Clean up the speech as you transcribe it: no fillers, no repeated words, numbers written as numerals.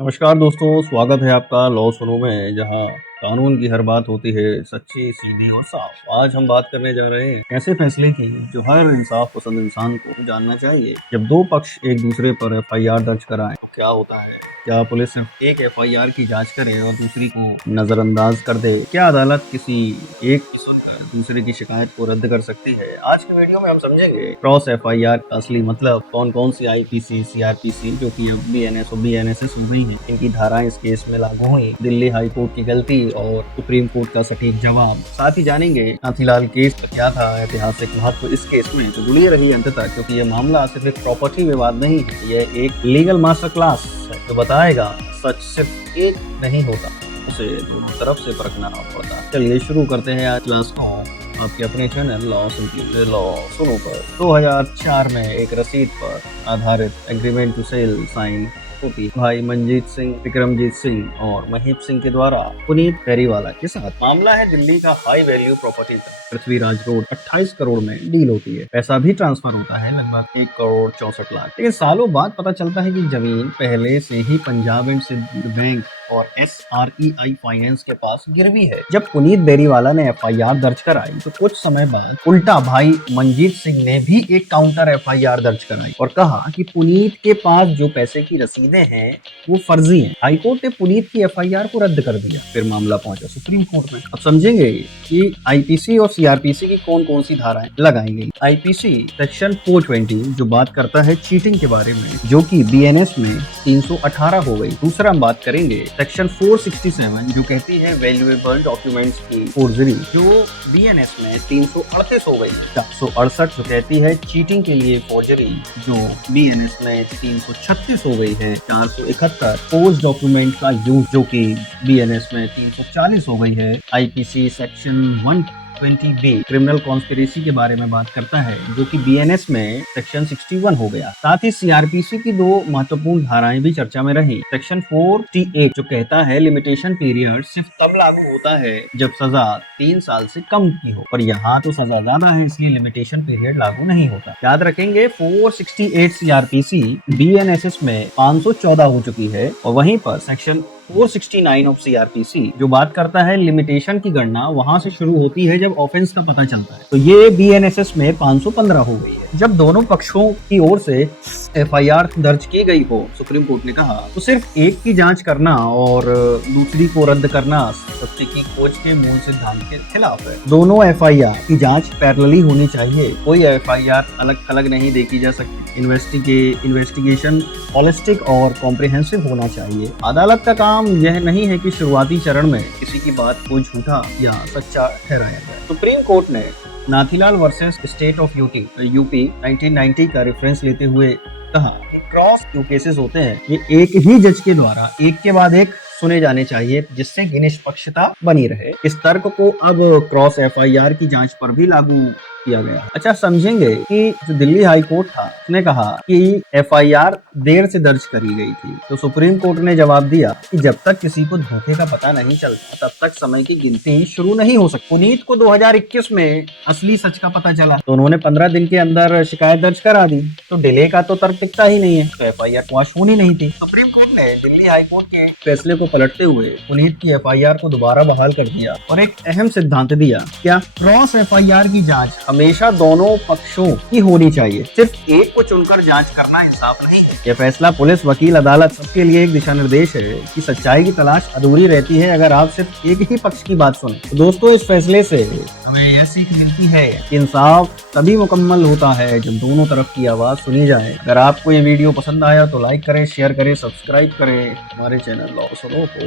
नमस्कार दोस्तों, स्वागत है आपका लॉ सुनो में, जहां कानून की हर बात होती है सच्ची, सीधी और साफ। आज हम बात करने जा रहे हैं ऐसे फैसले की जो हर इंसाफ पसंद इंसान को जानना चाहिए। जब दो पक्ष एक दूसरे पर एफआईआर दर्ज कराएं तो क्या होता है? क्या पुलिस सिर्फ एक एफआईआर की जांच करे और दूसरी को नजरअंदाज कर दे? क्या अदालत किसी एक की सुनकर दूसरे की शिकायत को रद्द कर सकती है? आज के वीडियो में हम समझेंगे क्रॉस एफआईआर का असली मतलब, कौन कौन सी आईपीसी, सीआरपीसी जो कि अब बीएनएस और बीएनएसएस हो गई हैं, इनकी धाराएं इस केस में लागू हुई, दिल्ली हाई कोर्ट की गलती और सुप्रीम कोर्ट का सटीक जवाब। साथ ही जानेंगे नाथीलाल केस में क्या था ऐतिहासिक महत्व इस केस में। तो जुड़िए रहिए अंत तक, क्योंकि ये मामला सिर्फ एक प्रॉपर्टी विवाद नहीं है, यह एक लीगल मास्टर क्लास है जो बताएगा सच सिर्फ एक नहीं होता, उसे दोनों तरफ से परखना पड़ता। चलिए शुरू करते हैं आज क्लास को आपके अपने चैनल लॉ सिंपली लॉ सुनो पर। 2004 में एक रसीद पर आधारित एग्रीमेंट टू सेल साइन होती भाई मंजीत सिंह, विक्रमजीत सिंह और महीप सिंह के द्वारा पुनीत बेरीवाला के साथ। मामला है दिल्ली का हाई वैल्यू प्रॉपर्टी का। पृथ्वीराज रोड 28 करोड़ में डील होती है। पैसा भी ट्रांसफर होता है, लगभग 1 करोड़ 64 लाख। लेकिन सालों बाद पता चलता है कि जमीन पहले से ही पंजाब एंड सिंध बैंक और SREI फाइनेंस के पास गिरवी है। जब पुनीत बेरीवाला ने एफआईआर दर्ज कराई तो कुछ समय बाद उल्टा भाई मंजीत सिंह ने भी एक काउंटर एफआईआर दर्ज कराई और कहा कि पुनीत के पास जो पैसे की रसीदें हैं वो फर्जी हैं। हाईकोर्ट ने पुनीत की एफआईआर को रद्द कर दिया। फिर मामला पहुंचा सुप्रीम कोर्ट में। अब समझेंगे कि आईपीसी और सीआरपीसी की कौन कौन सी धाराएं लगाई गई। आईपीसी सेक्शन 420 जो बात करता है चीटिंग के बारे में, जो कि बीएनएस में 318 हो गई। दूसरा हम बात करेंगे सेक्शन 467 जो कहती है वैल्यूएबल डॉक्यूमेंट्स की फोर्जरी, जो बीएनएस में 338 हो गई। 468 जो कहती है चीटिंग के लिए फोर्जरी, जो बीएनएस में 336 हो गई है। 471 पोस्ट डॉक्यूमेंट का यूज, जो कि बीएनएस में 340 हो गई है। IPC section 120B criminal conspiracy के बारे में बात करता है, जो कि बीएनएस में सेक्शन 61 हो गया। साथ ही सीआरपीसी की दो महत्वपूर्ण धाराएं भी चर्चा में रही। सेक्शन 48 जो कहता है लिमिटेशन पीरियड सिर्फ तब लागू होता है जब सजा 3 साल से कम की हो, पर यहाँ तो सजा ज्यादा है इसलिए लिमिटेशन पीरियड लागू नहीं होता। याद रखेंगे 468 सीआरपीसी बीएनएसएस में 514 हो चुकी है, और वहीं पर सेक्शन 469 ऑफ सीआरपीसी जो बात करता है लिमिटेशन की गणना वहां से शुरू होती है जब ऑफेंस का पता चलता है, तो ये बीएनएसएस में 515 हो गई है। जब दोनों पक्षों की ओर से एफआईआर दर्ज की गई हो, सुप्रीम कोर्ट ने कहा, तो सिर्फ एक की जांच करना और दूसरी को रद्द करना सत्य की खोज के मूल सिद्धांत के खिलाफ है। दोनों एफआईआर की जांच पैरेलली होनी चाहिए, कोई एफआईआर अलग थलग नहीं देखी जा सकती। इन्वेस्टिगेशन हॉलिस्टिक और कॉम्प्रिहेंसिव होना चाहिए। अदालत का काम यह नहीं है कि शुरुआती चरण में किसी की बात को झूठा या सच्चा ठहराया जाए। सुप्रीम कोर्ट ने नाथीलाल वर्सेस स्टेट ऑफ यूपी 1990 का रेफरेंस लेते हुए कहा कि क्रॉस जो केसेस होते हैं ये एक ही जज के द्वारा एक के बाद एक सुने जाने चाहिए, जिससे कि निष्पक्षता बनी रहे। इस तर्क को अब क्रॉस एफआईआर की जांच पर भी लागू किया गया। अच्छा, समझेंगे कि जो दिल्ली हाई कोर्ट था उसने कहा कि एफआईआर देर से दर्ज करी गई थी, तो सुप्रीम कोर्ट ने जवाब दिया कि जब तक किसी को धोखे का पता नहीं चलता तब तक समय की गिनती शुरू नहीं हो सकती। पुनीत को 2021 में असली सच का पता चला तो उन्होंने 15 दिन के अंदर शिकायत दर्ज करा दी, तो डिले का तो तर्क टिकता ही नहीं है, तो एफआईआर क्वाश होनी नहीं थी। सुप्रीम कोर्ट ने दिल्ली हाई कोर्ट के फैसले को पलटते हुए पुनीत की एफआईआर को दोबारा बहाल कर दिया और एक अहम सिद्धांत दिया। क्या? क्रॉस एफआईआर की जांच हमेशा दोनों पक्षों की होनी चाहिए, सिर्फ एक को चुनकर जांच करना इंसाफ नहीं है। यह फैसला पुलिस, वकील, अदालत सबके लिए एक दिशा निर्देश है कि सच्चाई की तलाश अधूरी रहती है अगर आप सिर्फ एक ही पक्ष की बात सुने। तो दोस्तों, इस फैसले से हमें यह सीख मिलती है कि इंसाफ तभी मुकम्मल होता है जब दोनों तरफ की आवाज सुनी जाए। अगर आपको ये वीडियो पसंद आया तो लाइक करें, शेयर करें, सब्सक्राइब करें हमारे चैनल लॉ सुनो को।